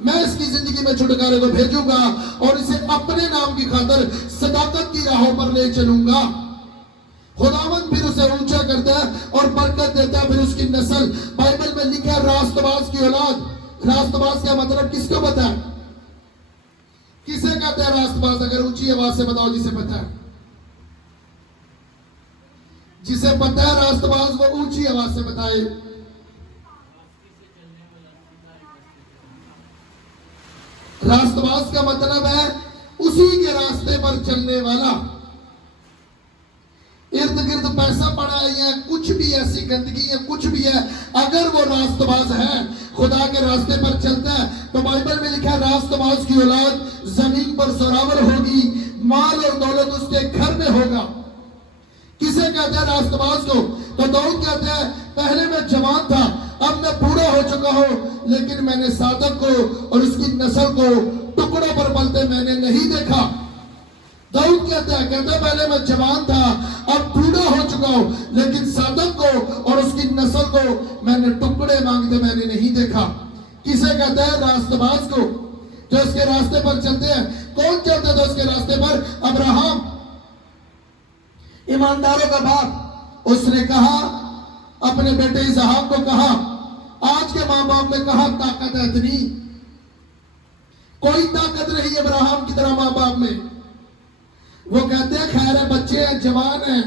मैं इसकी जिंदगी में छुटकारे को भेजूंगा और इसे अपने नाम की खातिर सदाकत की राहों पर ले चलूंगा। खुदावंद फिर उसे ऊंचा करता है और बरकत देता है। फिर उसकी नस्ल, बाइबल में लिखा है रास्तबाज की औलाद। रास्तबाज का मतलब किसको पता है? किसे कहते हैं रास्तबाज? अगर ऊंची आवाज से बताओ जिसे पता है। जिसे पता है रास्तबाज वो ऊंची आवाज से बताए। रास्तबाज का मतलब है उसी के रास्ते पर चलने वाला। इर्द गिर्द पैसा पड़ा है या कुछ भी ऐसी गंदगी है, कुछ भी है, अगर वो रास्तबाज है, खुदा के रास्ते पर चलता है, तो बाइबल में लिखा है रास्तबाज की औलाद जमीन पर जोरावर होगी, माल और दौलत उसके घर में होगा। किसे कहते हैं रास्तबाज को? तो दाऊद कहते हैं पहले मैं जवान था, अब मैं बूढ़ा हो चुका हूं, लेकिन मैंने सादक को और उसकी नस्ल को टुकड़ों पर पलते मैंने नहीं देखा। दाऊद कहता है पहले मैं जवान था, अब बूढ़ा हो चुका हूं, लेकिन सादक को और उसकी नस्ल को मैंने टुकड़े मांगते मैंने नहीं देखा। किसे कहता है? रास्तबाज को, जो उसके रास्ते पर चलते हैं। कौन चलते थे उसके रास्ते पर? अब्राहम, ईमानदारों का बाप। उसने कहा अपने बेटे इसहाक को कहा, आज के मां बाप में कहा ताकत है इतनी? कोई ताकत नहीं अब्राहम की तरह मां बाप में। वो कहते हैं खैर है, बच्चे हैं, जवान हैं,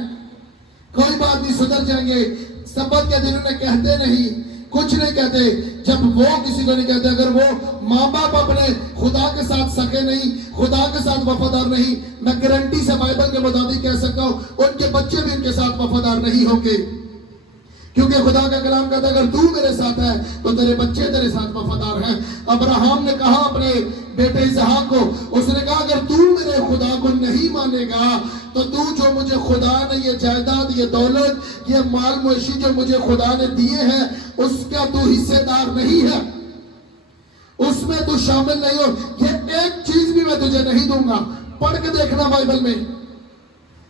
कोई बात नहीं, सुधर जाएंगे। सबत के दिन उन्हें कहते नहीं, कुछ नहीं कहते। जब वो किसी को नहीं कहते, अगर वो माँ बाप अपने खुदा के साथ सके नहीं, खुदा के साथ वफादार नहीं, मैं गारंटी से बाइबल के मुताबिक कह सकता हूं उनके बच्चे भी उनके साथ वफादार नहीं होंगे। क्योंकि खुदा का कलाम कहता है अगर तू मेरे साथ है तो तेरे बच्चे तेरे साथ वफादार हैं। अब्राहम ने कहा अपने बेटे इसहाक को, उसने कहा अगर तू मेरे खुदा को नहीं मानेगा तो तू जो मुझे खुदा ने ये जायदाद, ये दौलत, ये माल मुआशी जो मुझे खुदा ने दिए हैं, उसका तू हिस्सेदार नहीं है, उसमें तू शामिल नहीं हो। ये एक चीज भी मैं तुझे नहीं दूंगा। पढ़ के देखना बाइबल में।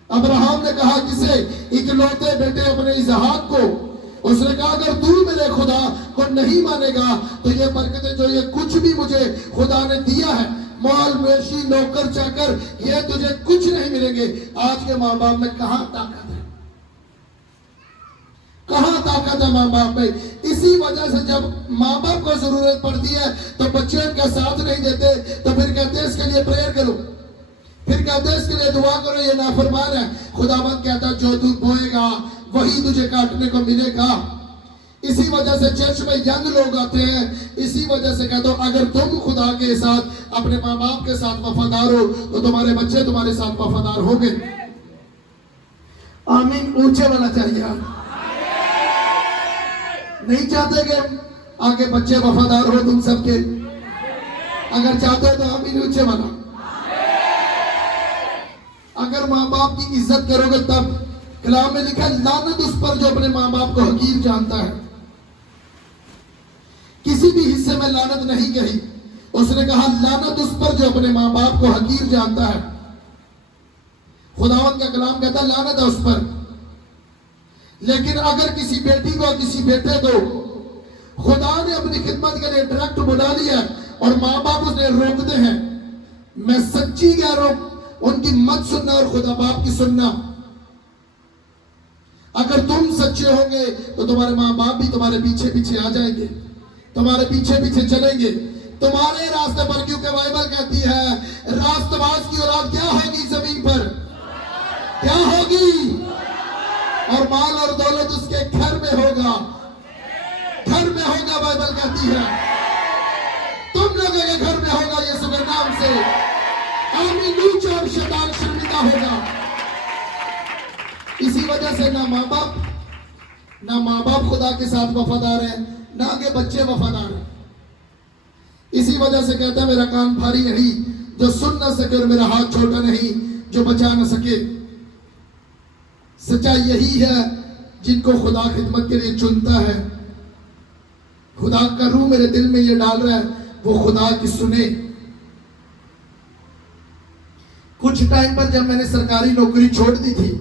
अब्राहम ने कहा किसे? इकलौते बेटे अपने इसहाक को। उसने कहा अगर तू मेरे खुदा को नहीं मानेगा तो ये बरकतें जो ये कुछ भी मुझे खुदा ने दिया है, माल मवेशी नौकर चाकर, ये तुझे कुछ नहीं मिलेंगे। आज के माँ बाप में कहाँ ताकत है? कहाँ ताकत है माँ बाप में? इसी वजह से जब माँ बाप को जरूरत पड़ती है तो बच्चे उनका साथ नहीं देते, तो फिर कहते हैं इसके लिए प्रेयर करो, फिर कहते हैं इसके लिए दुआ करो, ये नाफरमान है। खुदावंद कहता जो तू बोएगा वही तुझे काटने को मिलेगा। इसी वजह से चर्च में यंग लोग आते हैं, इसी वजह से कहता हूं अगर तुम खुदा के साथ अपने माँ बाप के साथ वफादार हो तो तुम्हारे बच्चे तुम्हारे साथ वफादार होंगे। आमीन ऊंचे वाला चाहिए। नहीं चाहते कि आगे बच्चे वफादार हो तुम सबके? अगर चाहते हो तो आमीन ऊंचे वाला। अगर माँ बाप की इज्जत करोगे तब। कलाम में लिखा लानत उस पर जो अपने माँ बाप को हकीर जानता है। किसी भी हिस्से में लानत नहीं कही, उसने कहा लानत उस पर जो अपने माँ बाप को हकीर जानता है। खुदावंद का कलाम कहता है लानत है उस पर। लेकिन अगर किसी बेटी को किसी बेटे को खुदा ने अपनी खिदमत के लिए डायरेक्ट बुला लिया और माँ बाप उसे रोकते हैं, मैं सच्ची कह रहा हूं उनकी मत सुनना और खुदा बाप की सुनना। अगर तुम सच्चे होंगे तो तुम्हारे माँ बाप भी तुम्हारे पीछे पीछे आ जाएंगे, तुम्हारे पीछे पीछे चलेंगे तुम्हारे रास्ते पर। क्योंकि बाइबल कहती है रास्तबाज की औलाद क्या होगी जमीन पर? क्या होगी? और माल और दौलत उसके घर में होगा, घर में होगा। बाइबल कहती है तुम लोगों के घर में होगा यीशु के नाम से। आमीन नीचे और शैतान शर्मिंदा होगा। इसी वजह से ना माँ बाप खुदा के साथ वफादार है, ना के बच्चे वफादार हैं। इसी वजह से कहता है मेरा कान भारी नहीं जो सुन ना सके और मेरा हाथ छोटा नहीं जो बचा ना सके। सच्चाई यही है जिनको खुदा खिदमत के लिए चुनता है। खुदा का रूह मेरे दिल में ये डाल रहा है वो खुदा की सुने। कुछ टाइम पर जब मैंने सरकारी नौकरी छोड़ दी थी,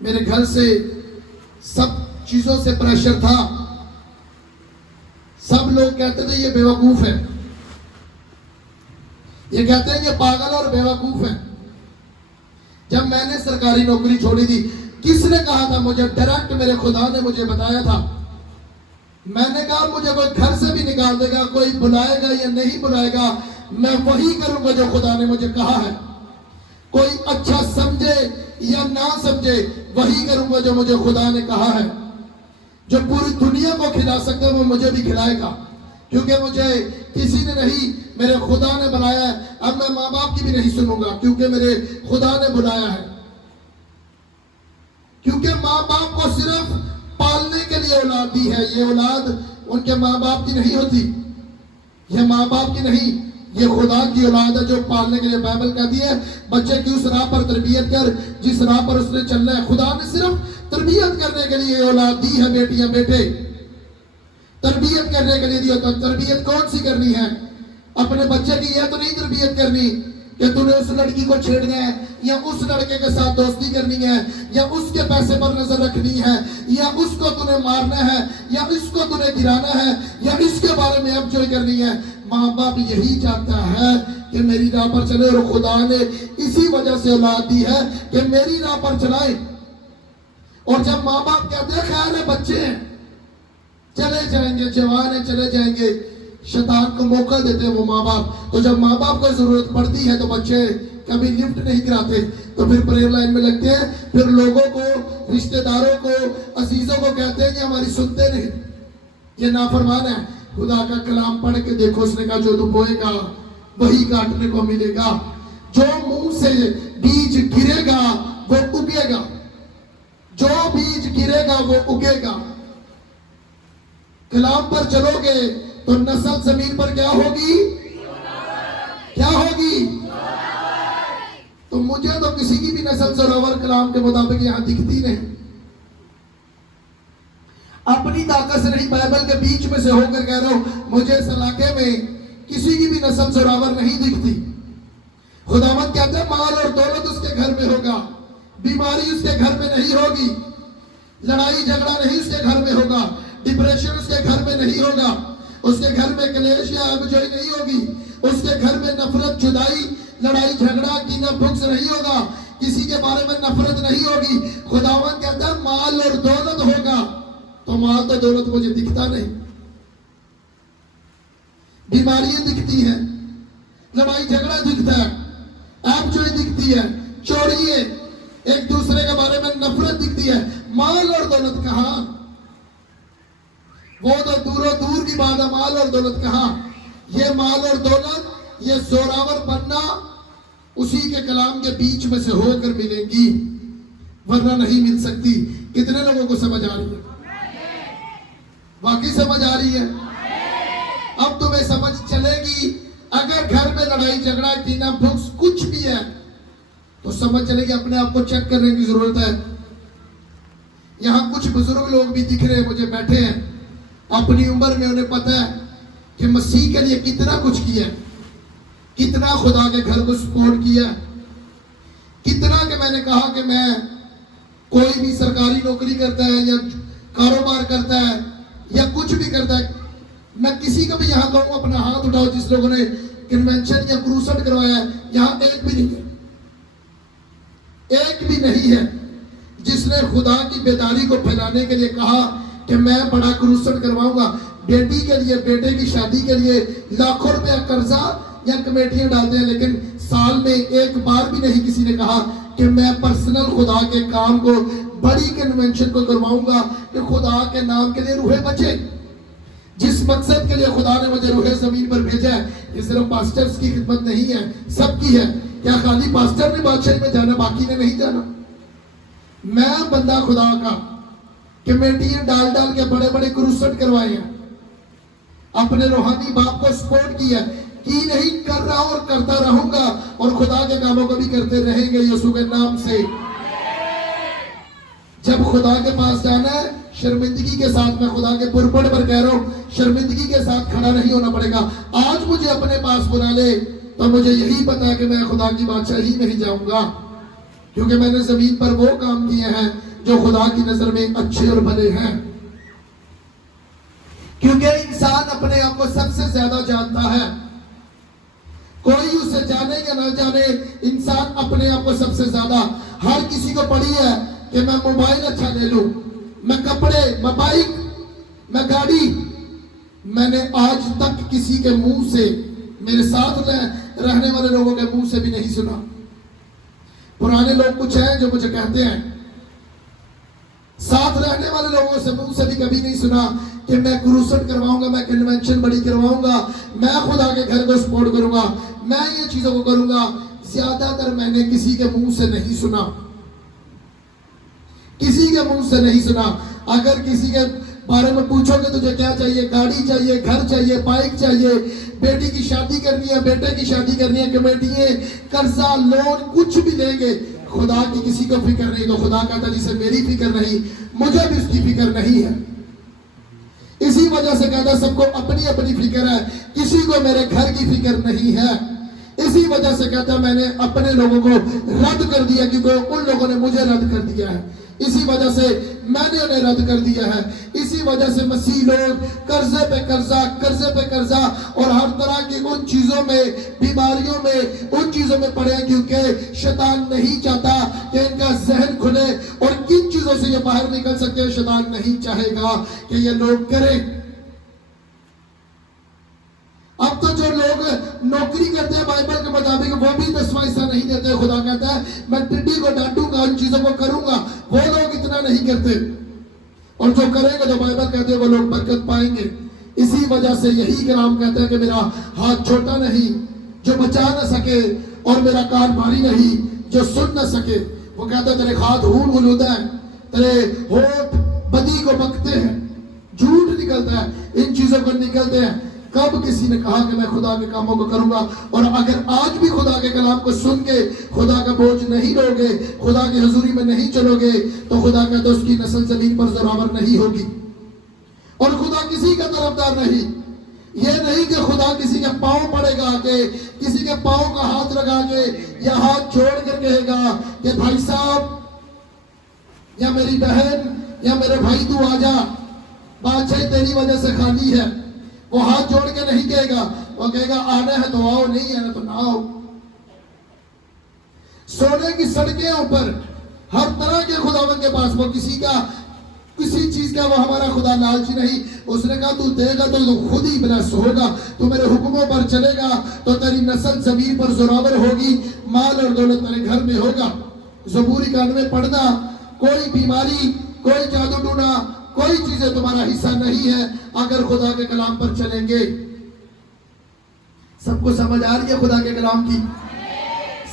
मेरे घर से सब चीजों से प्रेशर था। सब लोग कहते थे ये बेवकूफ है, ये कहते हैं ये पागल और बेवकूफ है। जब मैंने सरकारी नौकरी छोड़ी थी, किसने कहा था मुझे? डायरेक्ट मेरे खुदा ने मुझे बताया था। मैंने कहा मुझे कोई घर से भी निकाल देगा, कोई बुलाएगा या नहीं बुलाएगा, मैं वही करूंगा जो खुदा ने मुझे कहा है। कोई अच्छा समझे या ना समझे वही करूंगा जो मुझे खुदा ने कहा है। जो पूरी दुनिया को खिला सकता है वो मुझे भी खिलाएगा, क्योंकि मुझे किसी ने नहीं, मेरे खुदा ने बनाया है। अब मैं माँ बाप की भी नहीं सुनूंगा क्योंकि मेरे खुदा ने बुलाया है। क्योंकि माँ बाप को सिर्फ पालने के लिए औलाद दी है, ये औलाद उनके माँ बाप की नहीं होती, ये माँ बाप की नहीं, ये खुदा की औलाद है जो पालने के लिए। बाइबल कहती है बच्चे की उस राह पर तरबियत कर जिस राह पर उसने चलना है। खुदा ने सिर्फ तरबियत करने के लिए औलाद दी है। बेटियां बेटे तरबियत करने के लिए दी। तो तरबियत कौन सी करनी है? अपने बच्चे की यह तो नहीं तरबियत करनी कि तूने उस लड़की को छेड़ना है या उस लड़के के साथ दोस्ती करनी है या उसके पैसे पर नजर रखनी है या उसको तूने मारना है या इसको तूने गिराना है या इसके बारे में अब जो करनी है। माँ बाप यही चाहता है कि मेरी राह पर चले, और खुदा ने इसी वजह से औलाद दी है कि मेरी राह पर चलाए। और जब माँ बाप कहते हैं ख्याल है बच्चे हैं चले जाएंगे, जवान है चले जाएंगे, शैतान को मौका देते हैं वो माँ बाप। तो जब माँ बाप को जरूरत पड़ती है तो बच्चे कभी लिफ्ट नहीं कराते, तो फिर प्रेयर लाइन में लगते हैं, फिर लोगों को, रिश्तेदारों को, अजीजों को कहते हैं कि हमारी सुनते नहीं, ये नाफरमान है। खुदा का कलाम पढ़ के देखो, उसने कहा जो तू बोएगा वही काटने को मिलेगा। जो मुंह से बीज गिरेगा वो उगेगा, जो बीज गिरेगा वो उगेगा। कलाम पर चलोगे तो नस्ल जमीन पर क्या होगी? क्या होगी? तो मुझे तो किसी की भी नस्ल जोरावर कलाम के मुताबिक यहां दिखती नहीं। अपनी ताकत से नहीं, बाइबल के बीच में से होकर कह रहा हूं, मुझे इस इलाके में किसी की भी नस्ल जोरावर नहीं दिखती। खुदावंद कहता है माल और दौलत उसके घर में होगा, बीमारी उसके घर में नहीं होगी, लड़ाई झगड़ा नहीं उसके घर में होगा, डिप्रेशन उसके घर में नहीं होगा, उसके घर में क्लेश या आगजोई नहीं होगी, उसके घर में नफरत, जुदाई, लड़ाई झगड़ा, कीना भुक्स नहीं होगा, किसी के बारे में नफरत नहीं होगी। खुदावंद कहता है माल और दौलत होगा। तो माल तो दौलत मुझे दिखता नहीं, बीमारियां दिखती हैं, लड़ाई झगड़ा दिखता है, आगजोई दिखती है, चोरी है, एक दूसरे के बारे में नफरत दिखती है। माल और दौलत कहां? वो तो दूरों दूर की बात है, माल और दौलत कहां? ये माल और दौलत, ये जोरावर बनना उसी के कलाम के बीच में से होकर मिलेंगी, वरना नहीं मिल सकती। कितने लोगों को समझ आ रही है? वाकई समझ आ रही है? अब तुम्हें समझ चलेगी। अगर घर में लड़ाई झगड़ा, कीना भुक्स कुछ भी है तो समझ चलेगी, अपने आप को चेक करने की जरूरत है। यहां कुछ बुजुर्ग लोग भी दिख रहे हैं, मुझे बैठे हैं, अपनी उम्र में उन्हें पता है कि मसीह के लिए कितना कुछ किया, कितना खुदा के घर को सपोर्ट किया, कितना कि मैंने कहा कि मैं कोई भी सरकारी नौकरी करता है या कारोबार करता है या कुछ भी करता है, मैं किसी का भी यहां कहूं अपना हाथ उठाओ जिस लोगों ने कन्वेंशन या क्रूसेड करवाया है, यहां एक भी नहीं है, एक भी नहीं है जिसने खुदा की बेदारी को फैलाने के लिए कहा कि मैं बड़ा क्रूसेड करवाऊंगा। बेटी के लिए, बेटे की शादी के लिए लाखों रुपया कर्जा या कमेटियां डालते हैं, लेकिन साल में एक बार भी नहीं किसी ने कहा कि मैं पर्सनल खुदा के काम को, बड़ी कन्वेंशन को करवाऊंगा कि खुदा के नाम के लिए रूहें बचे। जिस मकसद के लिए खुदा ने मुझे रूहें जमीन पर भेजा है, ये सिर्फ पास्टर्स की खिदमत नहीं है, सबकी है। क्या खाली पास्टर ने बादशाही में जाना, बाकी ने नहीं जाना? मैं बंदा खुदा का कमेटियां डाल डाल के बड़े बड़े क्रूसेड करवाए हैं, अपने रूहानी बाप को सपोर्ट किया, की नहीं कर रहा और करता रहूंगा, और खुदा के कामों को भी करते रहेंगे यीशु के नाम से। जब खुदा के पास जाना है, शर्मिंदगी के साथ, मैं खुदा के पुरपड़ पर कह रहा हूं, शर्मिंदगी के साथ खड़ा नहीं होना पड़ेगा। आज मुझे अपने पास बुला ले तो मुझे यही पता है कि मैं खुदा की बादशाही में ही जाऊंगा, क्योंकि मैंने जमीन पर वो काम किए हैं जो खुदा की नजर में अच्छे और भले हैं। क्योंकि इंसान अपने आप को सबसे ज्यादा जानता है, कोई उसे जाने या ना जाने, इंसान अपने आप को सबसे ज्यादा, हर किसी को पड़ी है कि मैं मोबाइल अच्छा ले लूं, मैं कपड़े, मैं बाइक, मैं गाड़ी। मैंने आज तक किसी के मुंह से, मेरे साथ रहने वाले लोगों के मुंह से भी नहीं सुना। पुराने लोग कुछ हैं जो मुझे कहते हैं, साथ रहने वाले लोगों से मुंह से भी कभी नहीं सुना कि मैं क्रूसेड करवाऊंगा, मैं कन्वेंशन बड़ी करवाऊंगा, मैं खुदा के घर को सपोर्ट करूंगा, मैं ये चीजों को करूंगा। ज्यादातर मैंने किसी के मुंह से नहीं सुना, किसी के मुंह से नहीं सुना। अगर किसी के बारे में पूछोगे तुझे क्या चाहिए, गाड़ी चाहिए, घर चाहिए, बाइक चाहिए, बेटी की शादी करनी है, बेटे की शादी करनी है, कमेटियां, कर्जा, लोन, कुछ भी देंगे। खुदा की किसी को फिक्र नहीं, तो खुदा कहता जिसे मेरी फिक्र नहीं, मुझे भी उसकी फिक्र नहीं है। इसी वजह से कहता सबको अपनी अपनी फिक्र है, किसी को मेरे घर की फिक्र नहीं है। इसी वजह से कहता मैंने अपने लोगों को रद्द कर दिया, क्योंकि उन लोगों ने मुझे रद्द कर दिया है। इसी वजह से मैंने उन्हें रद्द कर दिया है। इसी वजह से मसीह लोग कर्जे पे कर्जा, कर्जे पे कर्जा और हर तरह की उन चीजों में, बीमारियों में, उन चीजों में पड़े, क्योंकि शैतान नहीं चाहता कि इनका जहन खुले। और किन चीजों से ये बाहर निकल सकते हैं, शैतान नहीं चाहेगा कि ये लोग करें। अब तो जो लोग नौकरी करते हैं बाइबल के मुताबिक, वो भी 10वां हिस्सा नहीं देते। खुदा कहता है मैं टिड्डी को डांटूंगा, उन चीजों को करूंगा। वो लोग इतना नहीं करते, और जो करेंगे, जो बाइबल कहते हैं, वो लोग बरकत पाएंगे। इसी वजह से यही कलाम कहता है कि मेरा हाथ छोटा नहीं जो बचा न सके, और मेरा कान भारी नहीं जो सुन न सके। वो कहता है तेरे हाथ हून हुलूदा है, तेरे होठ बदी को बकते हैं, झूठ निकलता है, इन चीजों को निकलते हैं। कब किसी ने कहा कि मैं खुदा के कामों को करूंगा? और अगर आज भी खुदा के कलाम को सुन के खुदा का बोझ नहीं लोगे, खुदा की हजूरी में नहीं चलोगे, तो खुदा कहता उसकी नस्ल जमीन पर जोरावर नहीं होगी। और खुदा किसी का तरफदार नहीं। ये नहीं कि खुदा किसी के पांव पड़ेगा के, किसी के पांव का हाथ लगा के या हाथ जोड़ कर कहेगा कि भाई साहब या मेरी बहन या मेरे भाई तू आजा, बादशाह तेरी वजह से खाली है। वो हाथ जोड़ के नहीं कहेगा, वो कहेगा आना है तो आओ, नहीं है ना तो ना आओ। सोने की सड़कें ऊपर हर तरह के खुदावन के पास, वो किसी चीज का वो हमारा खुदा लालची नहीं। उसने कहा तू देगा तो तू खुद ही ब्लेस होगा, तू मेरे हुक्मों पर चलेगा तो तेरी नस्ल जमीन पर जोरावर होगी, माल और दौलत तेरे घर में होगा। ज़बूर 91 पढ़ना, कोई बीमारी, कोई जादू टूना, कोई चीजें तुम्हारा हिस्सा नहीं है अगर खुदा के कलाम पर चलेंगे। सबको समझ आ रही है खुदा के कलाम की?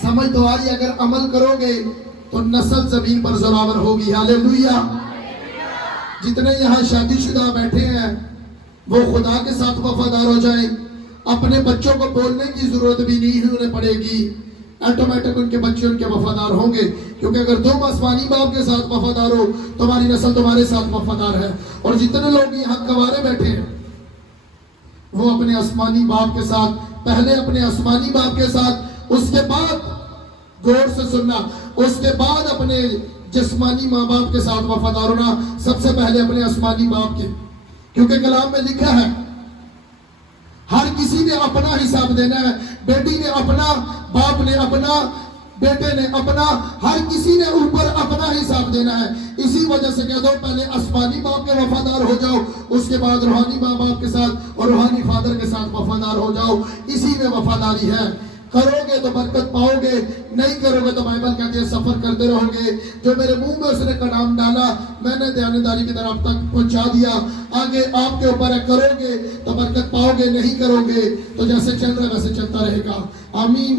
समझ तो आ रही है। अगर अमल करोगे तो नस्ल जमीन पर जोरावर होगी। हालेलुया। जितने यहाँ शादीशुदा बैठे हैं वो खुदा के साथ वफादार हो जाएं। अपने बच्चों को बोलने की जरूरत भी नहीं उन्हें पड़ेगी, ऑटोमेटिक उनके बच्चे उनके वफादार होंगे। क्योंकि अगर तुम आसमानी बाप के साथ वफादार हो, तुम्हारी नस्ल तुम्हारे साथ वफादार है। और जितने लोग यहाँ गवारे बैठे हैं वो अपने आसमानी बाप के साथ, पहले अपने आसमानी बाप के साथ, उसके बाद गौर से सुनना, उसके बाद अपने जिस्मानी माँ बाप के साथ वफादार होना, सबसे पहले अपने आसमानी बाप के। क्योंकि कलाम में लिखा है हर किसी ने अपना हिसाब देना है। बेटी ने अपना, बाप ने अपना, बेटे ने अपना, हर किसी ने ऊपर अपना हिसाब देना है। इसी वजह से कह दो पहले आसमानी बाप के वफादार हो जाओ, उसके बाद रूहानी माँ बाप के साथ और रूहानी फादर के साथ वफादार हो जाओ। इसी में वफादारी है। करोगे तो बरकत पाओगे, नहीं करोगे तो बाइबल कहती है सफर करते रहोगे। जो मेरे मुंह में उसने कलाम डाला मैंने दयानदारी की तरफ तक पहुंचा दिया। आगे आपके ऊपर है, करोगे तो बरकत पाओगे, नहीं करोगे तो जैसे चल रहा है वैसे चलता रहेगा। आमीन।